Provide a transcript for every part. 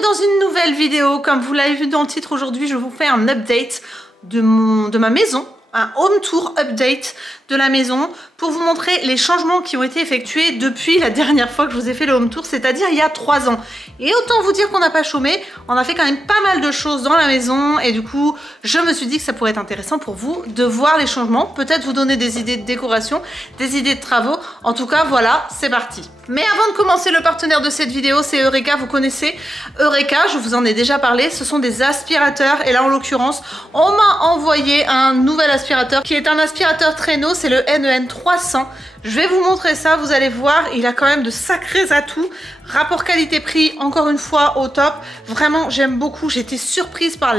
Bienvenue dans une nouvelle vidéo. Comme vous l'avez vu dans le titre, aujourd'hui je vous fais un update de ma maison, un home tour update de la maison pour vous montrer les changements qui ont été effectués depuis la dernière fois que je vous ai fait le home tour, c'est-à-dire il y a 3 ans. Et autant vous dire qu'on n'a pas chômé, on a fait quand même pas mal de choses dans la maison et du coup je me suis dit que ça pourrait être intéressant pour vous de voir les changements, peut-être vous donner des idées de décoration, des idées de travaux. En tout cas voilà, c'est parti. Mais avant de commencer, le partenaire de cette vidéo c'est Eureka. Vous connaissez Eureka, je vous en ai déjà parlé, ce sont des aspirateurs et là en l'occurrence on m'a envoyé un nouvel aspirateur qui est un aspirateur traîneau, c'est le NEN 300. Je vais vous montrer ça, vous allez voir, il a quand même de sacrés atouts. Rapport qualité-prix, encore une fois, au top. Vraiment, j'aime beaucoup. J'ai été surprise par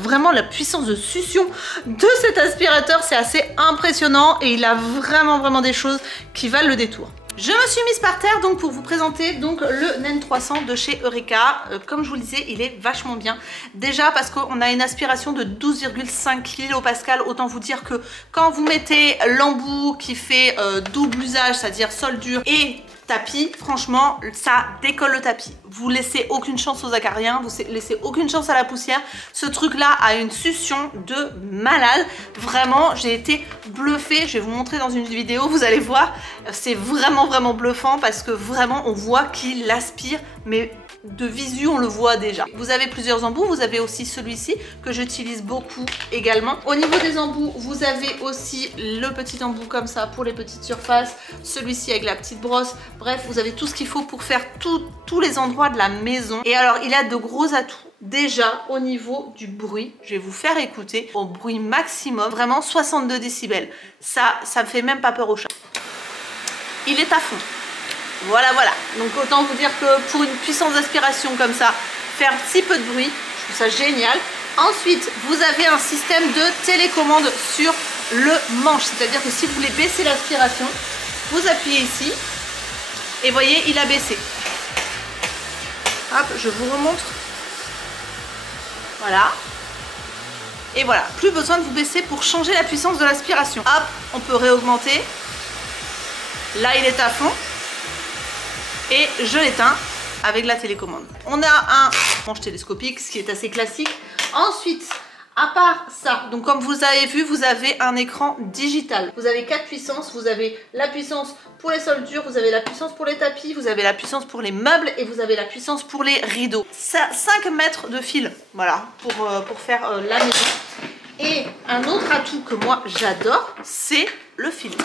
vraiment la puissance de succion de cet aspirateur. C'est assez impressionnant et il a vraiment des choses qui valent le détour. Je me suis mise par terre donc pour vous présenter donc le NEN 300 de chez Eureka. Comme je vous le disais, il est vachement bien. Déjà parce qu'on a une aspiration de 12,5 kPa. Autant vous dire que quand vous mettez l'embout qui fait double usage, c'est-à-dire sol dur et tapis, franchement ça décolle le tapis. Vous laissez aucune chance aux acariens, vous laissez aucune chance à la poussière. Ce truc là a une succion de malade. Vraiment j'ai été bluffée. Je vais vous montrer dans une vidéo, vous allez voir. C'est vraiment bluffant parce que vraiment on voit qu'il aspire, mais de visu on le voit déjà. Vous avez plusieurs embouts, vous avez aussi celui-ci que j'utilise beaucoup également. Au niveau des embouts, vous avez aussi le petit embout comme ça pour les petites surfaces, celui-ci avec la petite brosse. Bref, vous avez tout ce qu'il faut pour faire tous les endroits de la maison. Et alors il a de gros atouts. Déjà au niveau du bruit, je vais vous faire écouter au bruit maximum, vraiment 62 décibels. Ça me fait même pas peur au chat. Il est à fond. Voilà. Donc autant vous dire que pour une puissance d'aspiration comme ça, faire si peu de bruit, je trouve ça génial. Ensuite, vous avez un système de télécommande sur le manche. C'est-à-dire que si vous voulez baisser l'aspiration, vous appuyez ici et voyez, il a baissé. Hop, je vous remontre. Voilà. Et voilà, plus besoin de vous baisser pour changer la puissance de l'aspiration. Hop, on peut réaugmenter. Là, il est à fond. Et je l'éteins avec la télécommande. On a un manche télescopique, ce qui est assez classique. Ensuite, à part ça, donc comme vous avez vu, vous avez un écran digital. Vous avez 4 puissances. Vous avez la puissance pour les sols durs, vous avez la puissance pour les tapis, vous avez la puissance pour les meubles et vous avez la puissance pour les rideaux. 5 mètres de fil, voilà, pour faire la maison. Et un autre atout que moi j'adore, c'est le filtre.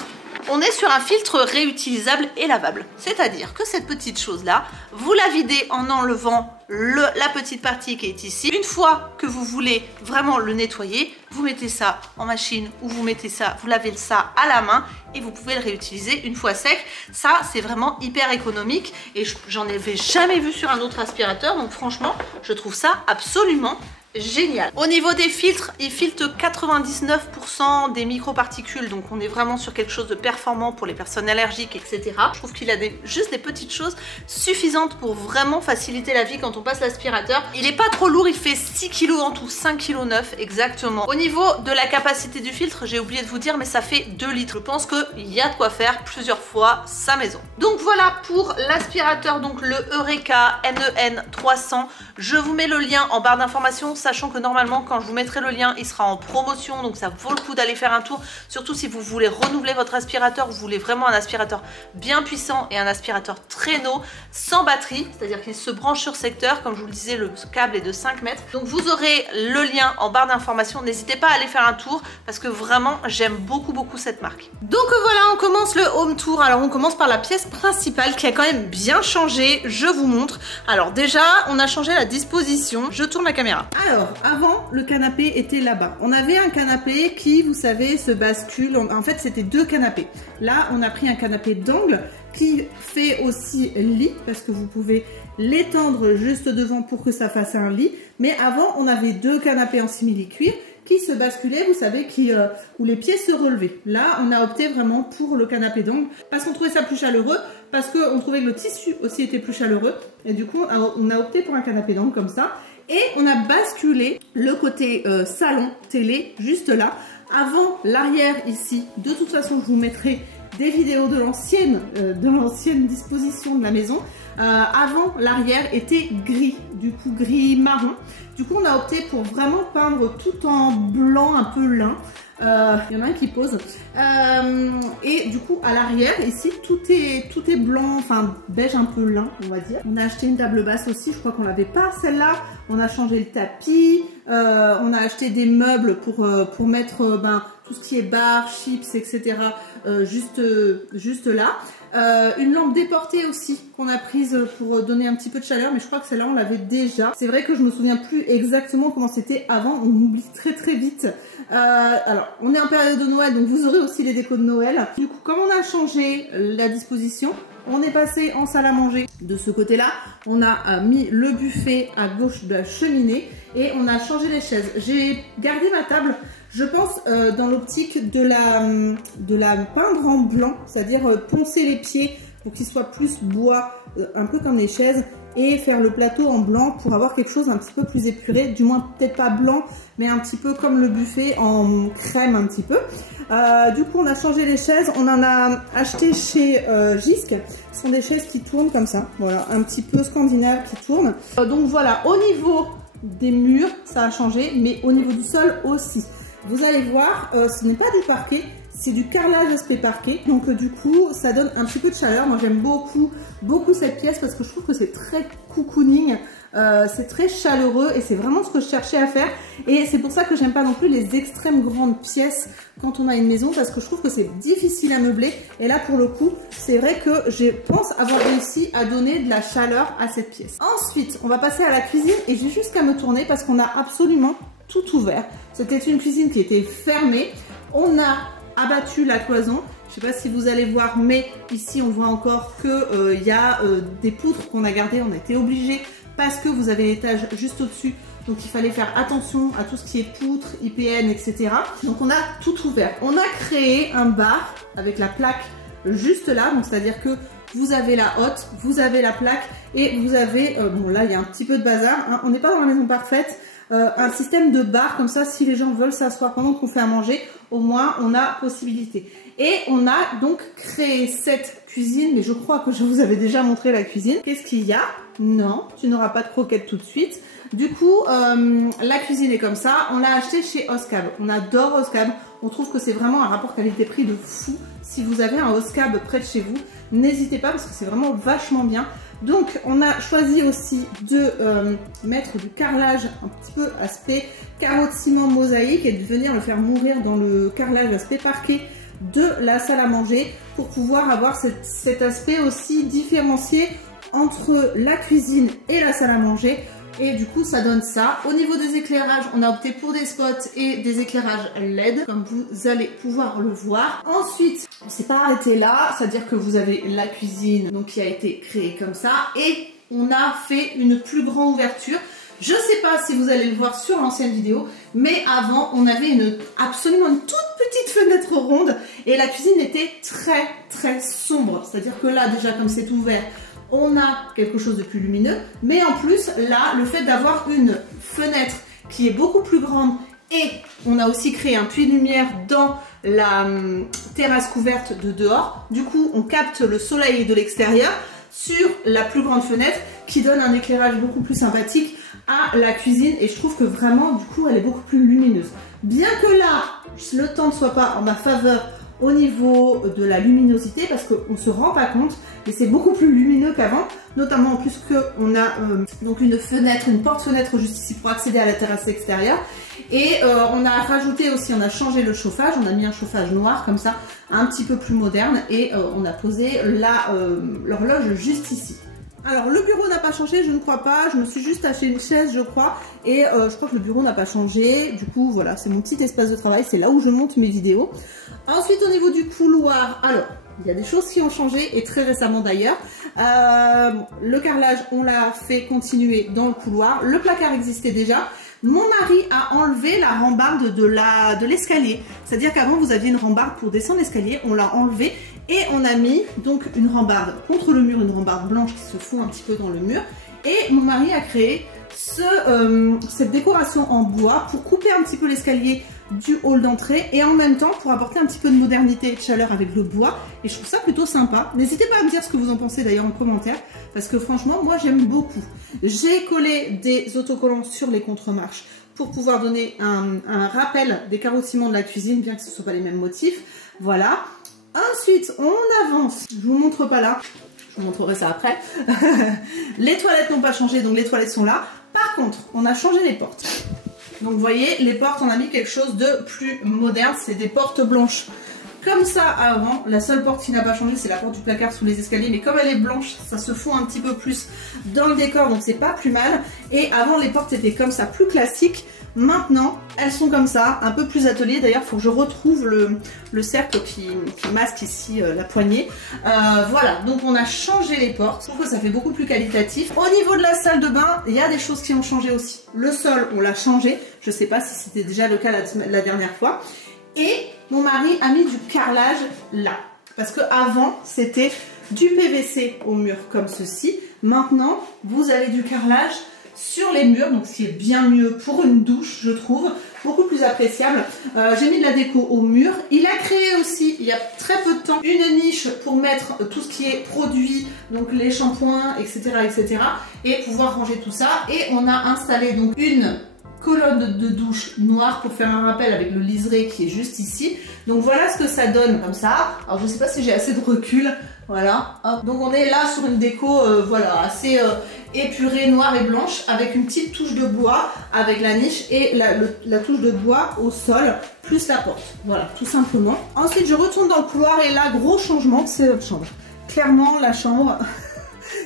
On est sur un filtre réutilisable et lavable. C'est-à-dire que cette petite chose-là, vous la videz en enlevant la petite partie qui est ici. Une fois que vous voulez vraiment le nettoyer, vous mettez ça en machine ou vous mettez ça, vous lavez ça à la main et vous pouvez le réutiliser une fois sec. Ça, c'est vraiment hyper économique et j'en avais jamais vu sur un autre aspirateur. Donc franchement, je trouve ça absolument génial. Au niveau des filtres, il filtre 99% des microparticules, donc on est vraiment sur quelque chose de performant pour les personnes allergiques, etc. Je trouve qu'il a juste des petites choses suffisantes pour vraiment faciliter la vie quand on passe l'aspirateur. Il n'est pas trop lourd, il fait 6 kg en tout, 5,9 kg exactement. Au niveau de la capacité du filtre, j'ai oublié de vous dire, mais ça fait 2 litres. Je pense qu'il y a de quoi faire plusieurs fois sa maison. Donc voilà pour l'aspirateur, donc le Eureka NEN 300. Je vous mets le lien en barre d'informations, sachant que normalement quand je vous mettrai le lien il sera en promotion, donc ça vaut le coup d'aller faire un tour, surtout si vous voulez renouveler votre aspirateur, vous voulez vraiment un aspirateur bien puissant et un aspirateur traîneau sans batterie, c'est à dire qu'il se branche sur secteur. Comme je vous le disais, le câble est de 5 mètres, donc vous aurez le lien en barre d'informations. N'hésitez pas à aller faire un tour parce que vraiment j'aime beaucoup cette marque. Donc voilà, on commence le home tour. Alors on commence par la pièce principale qui a quand même bien changé, je vous montre. Alors déjà on a changé la disposition, je tourne la caméra. Alors, avant, le canapé était là-bas. On avait un canapé qui, vous savez, se bascule. En fait, c'était 2 canapés. Là, on a pris un canapé d'angle qui fait aussi lit, parce que vous pouvez l'étendre juste devant pour que ça fasse un lit. Mais avant, on avait 2 canapés en simili-cuir qui se basculaient, vous savez, où les pieds se relevaient. Là, on a opté vraiment pour le canapé d'angle, parce qu'on trouvait ça plus chaleureux, parce qu'on trouvait que le tissu aussi était plus chaleureux. Et du coup, on a opté pour un canapé d'angle comme ça. Et on a basculé le côté salon, télé, juste là. Avant, l'arrière ici, de toute façon, je vous mettrai des vidéos de l'ancienne disposition de la maison, avant l'arrière était gris, du coup gris marron. Du coup on a opté pour vraiment peindre tout en blanc un peu lin. Il y en a un qui pose. Et du coup à l'arrière ici tout est blanc, enfin beige un peu lin on va dire. On a acheté une table basse aussi, je crois qu'on l'avait pas celle-là. On a changé le tapis, on a acheté des meubles pour mettre tout ce qui est bar, chips, etc. Juste là. Une lampe déportée aussi qu'on a prise pour donner un petit peu de chaleur, mais je crois que celle-là on l'avait déjà. C'est vrai que je me souviens plus exactement comment c'était avant, on oublie très vite. Alors on est en période de Noël, donc vous aurez aussi les décos de Noël. Du coup comme on a changé la disposition, on est passé en salle à manger de ce côté-là. On a mis le buffet à gauche de la cheminée et on a changé les chaises. J'ai gardé ma table, je pense, dans l'optique de la peindre en blanc, c'est-à-dire poncer les pieds pour qu'ils soient plus bois, un peu comme les chaises, et faire le plateau en blanc pour avoir quelque chose un petit peu plus épuré, du moins peut-être pas blanc, mais un petit peu comme le buffet en crème un petit peu. Du coup on a changé les chaises, on en a acheté chez Gisc, ce sont des chaises qui tournent comme ça, voilà, un petit peu scandinave qui tournent. Donc voilà, au niveau des murs ça a changé, mais au niveau du sol aussi. Vous allez voir, ce n'est pas du parquet, c'est du carrelage aspect parquet. Donc du coup, ça donne un petit peu de chaleur. Moi, j'aime beaucoup cette pièce parce que je trouve que c'est très cocooning. C'est très chaleureux et c'est vraiment ce que je cherchais à faire. Et c'est pour ça que j'aime pas non plus les extrêmes grandes pièces quand on a une maison parce que je trouve que c'est difficile à meubler. Et là, pour le coup, c'est vrai que je pense avoir réussi à donner de la chaleur à cette pièce. Ensuite, on va passer à la cuisine et j'ai juste qu'à me tourner parce qu'on a absolument tout ouvert. C'était une cuisine qui était fermée. On a abattu la cloison. Je ne sais pas si vous allez voir, mais ici on voit encore que y a des poutres qu'on a gardées. On a été obligé parce que vous avez l'étage juste au-dessus. Donc il fallait faire attention à tout ce qui est poutres, IPN, etc. Donc on a tout ouvert. On a créé un bar avec la plaque juste là. Donc c'est-à-dire que vous avez la hotte, vous avez la plaque et vous avez... bon là il y a un petit peu de bazar. Hein. On n'est pas dans la maison parfaite. Un système de bar comme ça, si les gens veulent s'asseoir pendant qu'on fait à manger, au moins on a possibilité. Et on a donc créé cette cuisine, mais je crois que je vous avais déjà montré la cuisine. Qu'est-ce qu'il y a? Non, tu n'auras pas de croquettes tout de suite. Du coup, la cuisine est comme ça. On l'a acheté chez Oscab. On adore Oscab. On trouve que c'est vraiment un rapport qualité-prix de fou. Si vous avez un Oscab près de chez vous, n'hésitez pas parce que c'est vraiment vachement bien. Donc on a choisi aussi de mettre du carrelage un petit peu aspect carreau de ciment mosaïque et de venir le faire mourir dans le carrelage aspect parquet de la salle à manger pour pouvoir avoir cet aspect aussi différencié entre la cuisine et la salle à manger. Et du coup ça donne ça. Au niveau des éclairages, on a opté pour des spots et des éclairages LED comme vous allez pouvoir le voir. Ensuite, on s'est pas arrêté là, c'est-à-dire que vous avez la cuisine donc qui a été créée comme ça et on a fait une plus grande ouverture. Je sais pas si vous allez le voir sur l'ancienne vidéo, mais avant on avait absolument une toute petite fenêtre ronde et la cuisine était très sombre. C'est-à-dire que là déjà comme c'est ouvert, on a quelque chose de plus lumineux, mais en plus là le fait d'avoir une fenêtre qui est beaucoup plus grande et on a aussi créé un puits de lumière dans la terrasse couverte de dehors, du coup on capte le soleil de l'extérieur sur la plus grande fenêtre qui donne un éclairage beaucoup plus sympathique à la cuisine et je trouve que vraiment du coup elle est beaucoup plus lumineuse. Bien que là le temps ne soit pas en ma faveur au niveau de la luminosité parce qu'on ne se rend pas compte, mais c'est beaucoup plus lumineux qu'avant, notamment en plus qu'on a donc une fenêtre, une porte-fenêtre juste ici pour accéder à la terrasse extérieure. Et on a rajouté aussi, on a changé le chauffage, on a mis un chauffage noir comme ça, un petit peu plus moderne et on a posé l'horloge juste ici. Alors le bureau n'a pas changé, je ne crois pas, je me suis juste acheté une chaise je crois et je crois que le bureau n'a pas changé, du coup voilà c'est mon petit espace de travail, c'est là où je monte mes vidéos. Ensuite au niveau du couloir, alors il y a des choses qui ont changé et très récemment d'ailleurs. Le carrelage on l'a fait continuer dans le couloir, le placard existait déjà. Mon mari a enlevé la rambarde de l'escalier, c'est-à-dire qu'avant vous aviez une rambarde pour descendre l'escalier, on l'a enlevé et on a mis donc une rambarde contre le mur, une rambarde blanche qui se fond un petit peu dans le mur et mon mari a créé cette décoration en bois pour couper un petit peu l'escalier du hall d'entrée et en même temps pour apporter un petit peu de modernité et de chaleur avec le bois. Et je trouve ça plutôt sympa. N'hésitez pas à me dire ce que vous en pensez d'ailleurs en commentaire parce que franchement, moi j'aime beaucoup. J'ai collé des autocollants sur les contre-marches pour pouvoir donner un rappel des carrossements de la cuisine, bien que ce ne soit pas les mêmes motifs. Voilà. Ensuite, on avance. Je vous montre pas là. Je vous montrerai ça après. Les toilettes n'ont pas changé, donc les toilettes sont là. Par contre, on a changé les portes. Donc vous voyez, les portes, on a mis quelque chose de plus moderne. C'est des portes blanches. Comme ça avant, la seule porte qui n'a pas changé, c'est la porte du placard sous les escaliers. Mais comme elle est blanche, ça se fond un petit peu plus dans le décor, donc c'est pas plus mal. Et avant, les portes étaient comme ça, plus classiques. Maintenant, elles sont comme ça, un peu plus atelier. D'ailleurs, il faut que je retrouve le cercle qui masque ici la poignée. Voilà, donc on a changé les portes. Je trouve que ça fait beaucoup plus qualitatif. Au niveau de la salle de bain, il y a des choses qui ont changé aussi. Le sol, on l'a changé. Je ne sais pas si c'était déjà le cas la dernière fois. Et mon mari a mis du carrelage là. Parce qu'avant, c'était du PVC au mur comme ceci. Maintenant, vous avez du carrelage sur les murs, donc ce qui est bien mieux pour une douche, je trouve, beaucoup plus appréciable. J'ai mis de la déco au mur. Il a créé aussi, il y a très peu de temps, une niche pour mettre tout ce qui est produits, donc les shampoings, etc., etc., et pouvoir ranger tout ça. Et on a installé donc une colonne de douche noire pour faire un rappel avec le liseré qui est juste ici. Donc voilà ce que ça donne comme ça. Alors je ne sais pas si j'ai assez de recul. Voilà. Hop. Donc on est là sur une déco voilà, assez épurée, noire et blanche, avec une petite touche de bois avec la niche et la touche de bois au sol, plus la porte. Voilà, tout simplement. Ensuite je retourne dans le couloir et là, gros changement, c'est notre chambre. Clairement la chambre,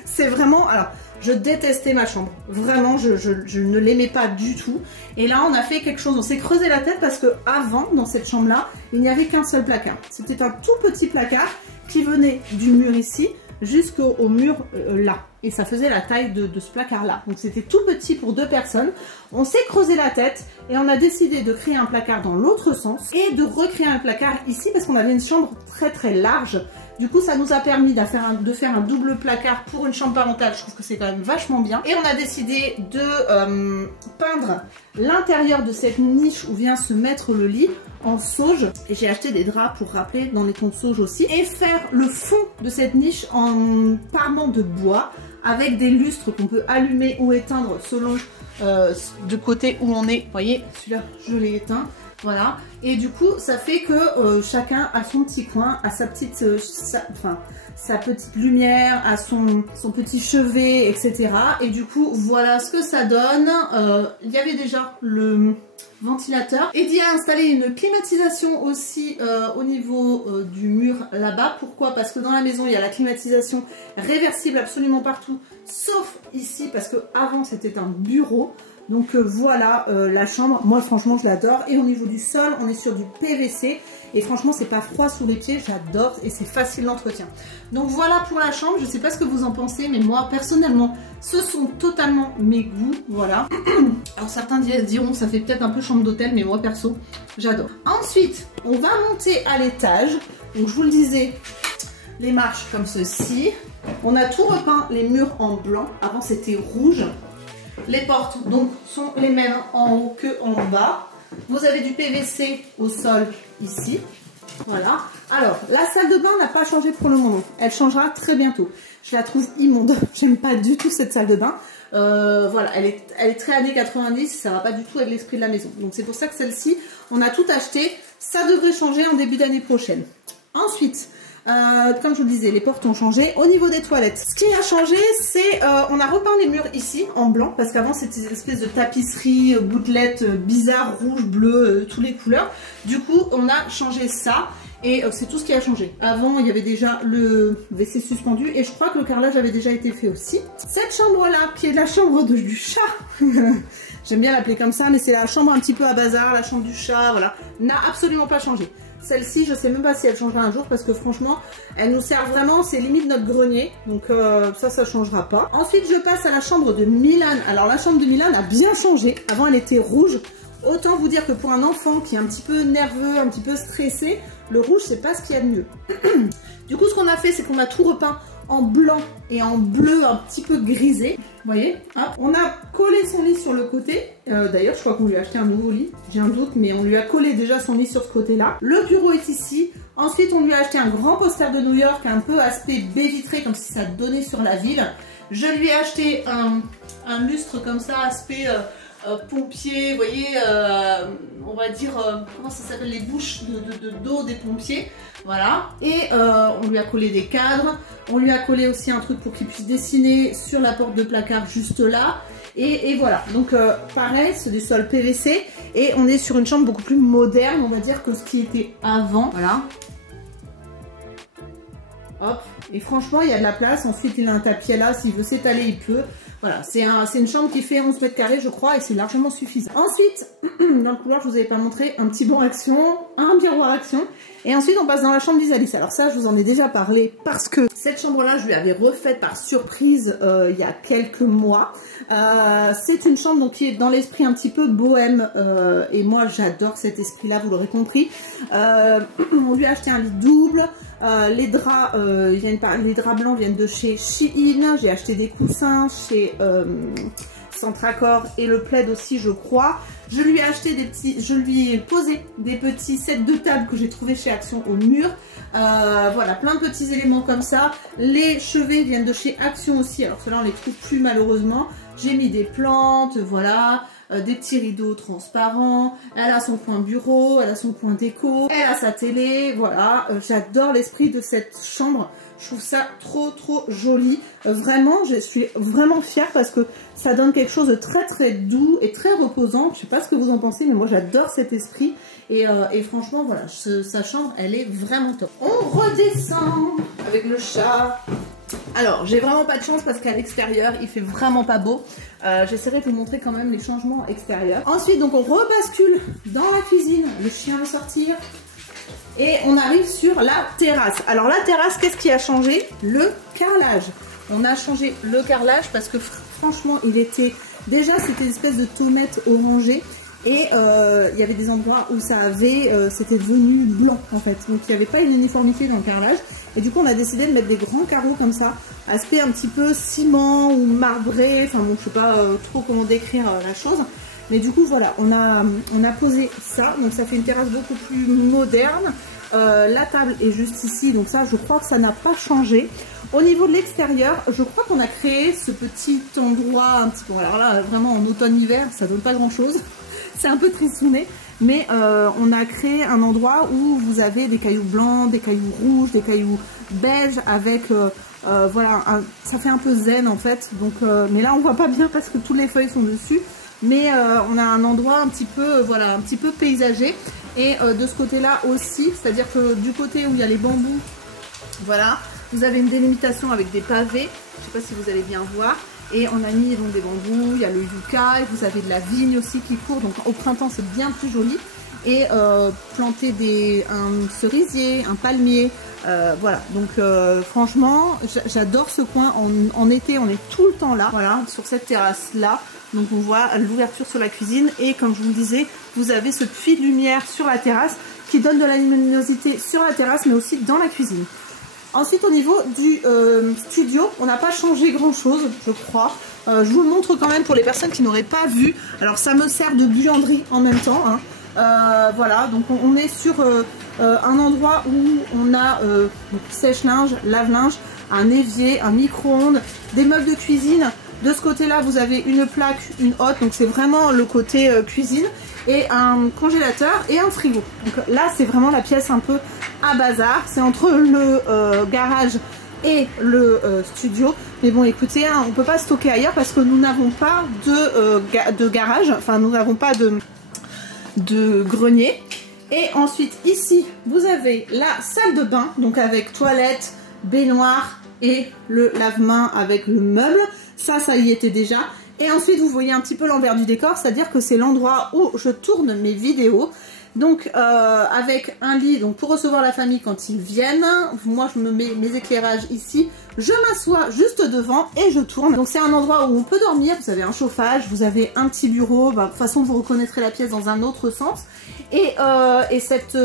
c'est vraiment... Alors, je détestais ma chambre, vraiment je ne l'aimais pas du tout. Et là on a fait quelque chose, on s'est creusé la tête parce que avant, dans cette chambre là, il n'y avait qu'un seul placard. C'était un tout petit placard qui venait du mur ici jusqu'au mur là. Et ça faisait la taille de ce placard là. Donc c'était tout petit pour 2 personnes. On s'est creusé la tête et on a décidé de créer un placard dans l'autre sens et de recréer un placard ici parce qu'on avait une chambre très très large. Du coup, ça nous a permis de faire un double placard pour une chambre parentale. Je trouve que c'est quand même vachement bien. Et on a décidé de peindre l'intérieur de cette niche où vient se mettre le lit en sauge. Et j'ai acheté des draps pour rappeler dans les tons de sauge aussi. Et faire le fond de cette niche en parement de bois avec des lustres qu'on peut allumer ou éteindre selon de côté où on est. Vous voyez, celui-là, je l'ai éteint. Voilà, et du coup ça fait que chacun a son petit coin, a sa petite, sa petite lumière, a son petit chevet, etc. Et du coup voilà ce que ça donne. Il y avait déjà le ventilateur. Eddie a installé une climatisation aussi au niveau du mur là-bas. Pourquoi? Parce que dans la maison il y a la climatisation réversible absolument partout, sauf ici parce que avant c'était un bureau. Donc voilà la chambre, moi franchement je l'adore. Et au niveau du sol, on est sur du PVC. Et franchement c'est pas froid sous les pieds, j'adore. Et c'est facile d'entretien. Donc voilà pour la chambre, je sais pas ce que vous en pensez. Mais moi personnellement, ce sont totalement mes goûts, voilà. Alors certains diront ça fait peut-être un peu chambre d'hôtel. Mais moi perso, j'adore. Ensuite, on va monter à l'étage. Donc je vous le disais, les marches comme ceci. On a tout repeint les murs en blanc. Avant c'était rouge. Les portes donc sont les mêmes en haut que en bas. Vous avez du PVC au sol ici. Voilà. Alors la salle de bain n'a pas changé pour le moment. Elle changera très bientôt. Je la trouve immonde. J'aime pas du tout cette salle de bain. Voilà, elle est très années 90. Ça va pas du tout avec l'esprit de la maison. Donc c'est pour ça que celle-ci, on a tout acheté. Ça devrait changer en début d'année prochaine. Ensuite, comme je vous le disais, les portes ont changé. Au niveau des toilettes, ce qui a changé, c'est on a repeint les murs ici en blanc parce qu'avant c'était une espèce de tapisserie gouttelette bizarre, rouge, bleu, toutes les couleurs. Du coup, on a changé ça et c'est tout ce qui a changé. Avant, il y avait déjà le WC suspendu et je crois que le carrelage avait déjà été fait aussi. Cette chambre-là, qui est la chambre du chat, j'aime bien l'appeler comme ça, mais c'est la chambre un petit peu à bazar, la chambre du chat, voilà, n'a absolument pas changé. Celle-ci, je sais même pas si elle changera un jour parce que franchement, elle nous sert vraiment, c'est limite notre grenier. Donc ça changera pas. Ensuite, je passe à la chambre de Milan. Alors la chambre de Milan a bien changé. Avant, elle était rouge. Autant vous dire que pour un enfant qui est un petit peu nerveux, un petit peu stressé, le rouge, c'est pas ce qu'il y a de mieux. Du coup, ce qu'on a fait, c'est qu'on a tout repeint en blanc et en bleu un petit peu grisé. Vous voyez, hop. On a collé son lit sur le côté. D'ailleurs, je crois qu'on lui a acheté un nouveau lit. J'ai un doute, mais on lui a collé déjà son lit sur ce côté-là. Le bureau est ici. Ensuite, on lui a acheté un grand poster de New York, un peu aspect baie vitrée, comme si ça donnait sur la ville. Je lui ai acheté un lustre comme ça, aspect pompier, vous voyez, on va dire, comment ça s'appelle, les bouches d'eau des pompiers. Voilà, et on lui a collé des cadres, on lui a collé aussi un truc pour qu'il puisse dessiner sur la porte de placard juste là, et voilà. Donc pareil, c'est du sol PVC, et on est sur une chambre beaucoup plus moderne, on va dire, que ce qui était avant. Voilà. Hop, et franchement, il y a de la place. Ensuite, il a un tapis là, s'il veut s'étaler, il peut. Voilà, c'est une chambre qui fait 11 mètres carrés, je crois, et c'est largement suffisant. Ensuite, dans le couloir, je vous avais pas montré, un petit banc action, un miroir action. Et ensuite, on passe dans la chambre d'Isalis. Alors ça, je vous en ai déjà parlé parce que cette chambre-là, je lui avais refaite par surprise il y a quelques mois. C'est une chambre donc, qui est dans l'esprit un petit peu bohème. Et moi, j'adore cet esprit-là, vous l'aurez compris. On lui a acheté un lit double. Les draps blancs viennent de chez Shein. J'ai acheté des coussins chez Centracor et le plaid aussi, je crois. Je lui ai posé des petits sets de table que j'ai trouvé chez Action au mur. Voilà, plein de petits éléments comme ça. Les chevets viennent de chez Action aussi. Alors ceux-là, on les trouve plus malheureusement. J'ai mis des plantes, voilà. Des petits rideaux transparents, elle a son coin bureau, elle a son coin déco, elle a sa télé, voilà, j'adore l'esprit de cette chambre, je trouve ça trop joli, vraiment, je suis vraiment fière parce que ça donne quelque chose de très doux et très reposant, je sais pas ce que vous en pensez, mais moi j'adore cet esprit, et franchement, voilà, sa chambre, elle est vraiment top. On redescend avec le chat. Alors, j'ai vraiment pas de chance parce qu'à l'extérieur, il fait vraiment pas beau. J'essaierai de vous montrer quand même les changements extérieurs. Ensuite, donc on rebascule dans la cuisine. Le chien va sortir. Et on arrive sur la terrasse. Alors la terrasse, qu'est-ce qui a changé? Le carrelage. On a changé le carrelage parce que franchement, il était... Déjà, c'était une espèce de tomate orangée. Et il y avait des endroits où ça avait... c'était devenu blanc en fait. Donc il n'y avait pas une uniformité dans le carrelage. Et du coup, on a décidé de mettre des grands carreaux comme ça, aspect un petit peu ciment ou marbré, enfin bon, je sais pas trop comment décrire la chose. Mais du coup, voilà, on a posé ça, donc ça fait une terrasse beaucoup plus moderne. La table est juste ici, donc ça, je crois que ça n'a pas changé. Au niveau de l'extérieur, je crois qu'on a créé ce petit endroit un petit peu, alors là, vraiment en automne-hiver, ça donne pas grand-chose. C'est un peu tristouné. Mais on a créé un endroit où vous avez des cailloux blancs, des cailloux rouges, des cailloux beiges avec, voilà, ça fait un peu zen en fait. Donc, mais là on voit pas bien parce que toutes les feuilles sont dessus. Mais on a un endroit un petit peu, voilà, un petit peu paysager. Et de ce côté-là aussi, c'est-à-dire que du côté où il y a les bambous, voilà, vous avez une délimitation avec des pavés. Je sais pas si vous allez bien voir. Et on a mis donc des bambous, il y a le yucca, et vous avez de la vigne aussi qui court, donc au printemps c'est bien plus joli. Et planter un cerisier, un palmier, voilà. Donc franchement, j'adore ce coin. En été, on est tout le temps là, voilà, sur cette terrasse là. Donc on voit l'ouverture sur la cuisine et comme je vous le disais, vous avez ce puits de lumière sur la terrasse qui donne de la luminosité sur la terrasse, mais aussi dans la cuisine. Ensuite, au niveau du studio, on n'a pas changé grand chose, je crois. Je vous le montre quand même pour les personnes qui n'auraient pas vu. Alors, ça me sert de buanderie en même temps. Hein. Voilà, donc on est sur un endroit où on a sèche-linge, lave-linge, un évier, un micro-ondes, des meubles de cuisine. De ce côté-là, vous avez une plaque, une hotte, donc c'est vraiment le côté cuisine, et un congélateur et un frigo. Donc là, c'est vraiment la pièce un peu à bazar. C'est entre le garage et le studio. Mais bon, écoutez, hein, on ne peut pas stocker ailleurs parce que nous n'avons pas de garage, enfin nous n'avons pas de grenier. Et ensuite, ici, vous avez la salle de bain, donc avec toilette, baignoire et le lave-main avec le meuble. Ça y était déjà. Et ensuite, vous voyez un petit peu l'envers du décor, c'est-à-dire que c'est l'endroit où je tourne mes vidéos. Donc, avec un lit donc pour recevoir la famille quand ils viennent. Moi, je me mets mes éclairages ici. Je m'assois juste devant et je tourne. Donc, c'est un endroit où on peut dormir. Vous avez un chauffage, vous avez un petit bureau. Bah, de toute façon, vous reconnaîtrez la pièce dans un autre sens. Et cette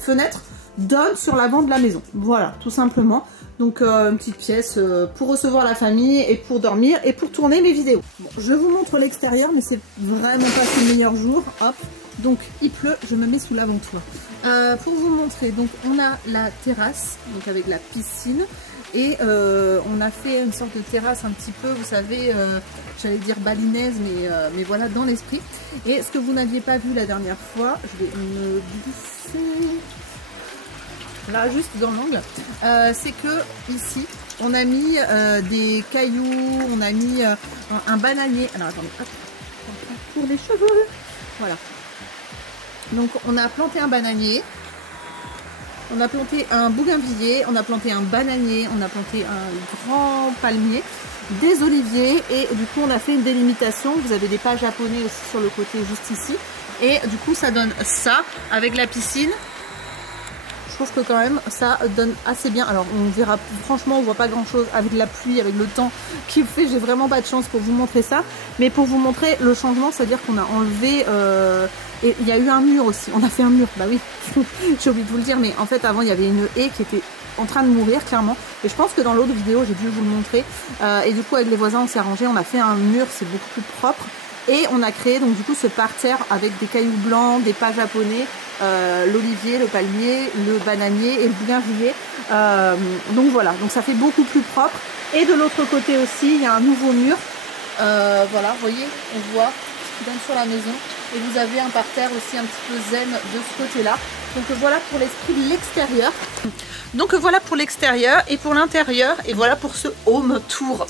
fenêtre donne sur l'avant de la maison. Voilà, tout simplement. Donc une petite pièce pour recevoir la famille et pour dormir et pour tourner mes vidéos. Bon, je vous montre l'extérieur, mais c'est vraiment pas le meilleur jour. Hop, donc il pleut, je me mets sous l'avant-toit. Pour vous montrer, donc on a la terrasse, donc avec la piscine. Et on a fait une sorte de terrasse un petit peu, vous savez, j'allais dire balinaise, mais voilà, dans l'esprit. Et ce que vous n'aviez pas vu la dernière fois, je vais me glisser là, juste dans l'angle, c'est que ici, on a mis des cailloux, on a mis un bananier. Alors attendez, hop, pour les cheveux, voilà. Donc on a planté un bananier. On a planté un bougainvillier, on a planté un bananier, on a planté un grand palmier, des oliviers et du coup on a fait une délimitation. Vous avez des pas japonais aussi sur le côté juste ici. Et du coup ça donne ça avec la piscine. Je trouve que quand même ça donne assez bien. Alors on verra, franchement on voit pas grand chose avec la pluie, avec le temps qu'il fait. J'ai vraiment pas de chance pour vous montrer ça. Mais pour vous montrer le changement, c'est-à-dire qu'on a enlevé... et il y a eu un mur aussi, on a fait un mur, bah oui, j'ai oublié de vous le dire, mais en fait avant il y avait une haie qui était en train de mourir clairement, et je pense que dans l'autre vidéo j'ai dû vous le montrer, et du coup avec les voisins on s'est arrangé, on a fait un mur, c'est beaucoup plus propre, et on a créé donc du coup ce parterre avec des cailloux blancs, des pas japonais, l'olivier, le palmier, le bananier et le bougainvillier, donc voilà, donc ça fait beaucoup plus propre, et de l'autre côté aussi il y a un nouveau mur, voilà, vous voyez, on voit, qui donne sur la maison. Et vous avez un parterre aussi un petit peu zen de ce côté-là. Donc voilà pour l'esprit de l'extérieur. Donc voilà pour l'extérieur et pour l'intérieur. Et voilà pour ce home tour.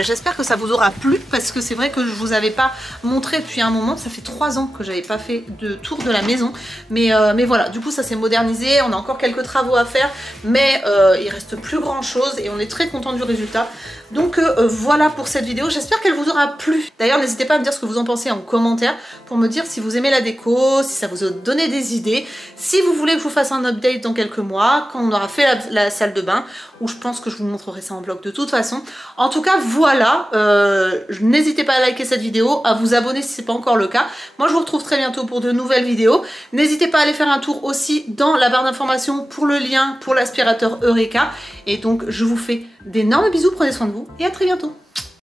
J'espère que ça vous aura plu parce que c'est vrai que je vous avais pas montré depuis un moment. Ça fait 3 ans que j'avais pas fait de tour de la maison. Mais voilà, du coup ça s'est modernisé. On a encore quelques travaux à faire. Mais il reste plus grand chose et on est très content du résultat. Donc voilà pour cette vidéo. J'espère qu'elle vous aura plu. D'ailleurs n'hésitez pas à me dire ce que vous en pensez en commentaire pour me dire si vous aimez la déco, si ça vous a donné des idées. Si vous voulez que je vous fasse un update dans quelques mois, quand on aura fait la salle de bain, où je pense que je vous montrerai ça en vlog de toute façon. En tout cas, voilà, n'hésitez pas à liker cette vidéo, à vous abonner si ce n'est pas encore le cas. Moi, je vous retrouve très bientôt pour de nouvelles vidéos. N'hésitez pas à aller faire un tour aussi dans la barre d'informations pour le lien pour l'aspirateur Eureka. Et donc, je vous fais d'énormes bisous, prenez soin de vous et à très bientôt.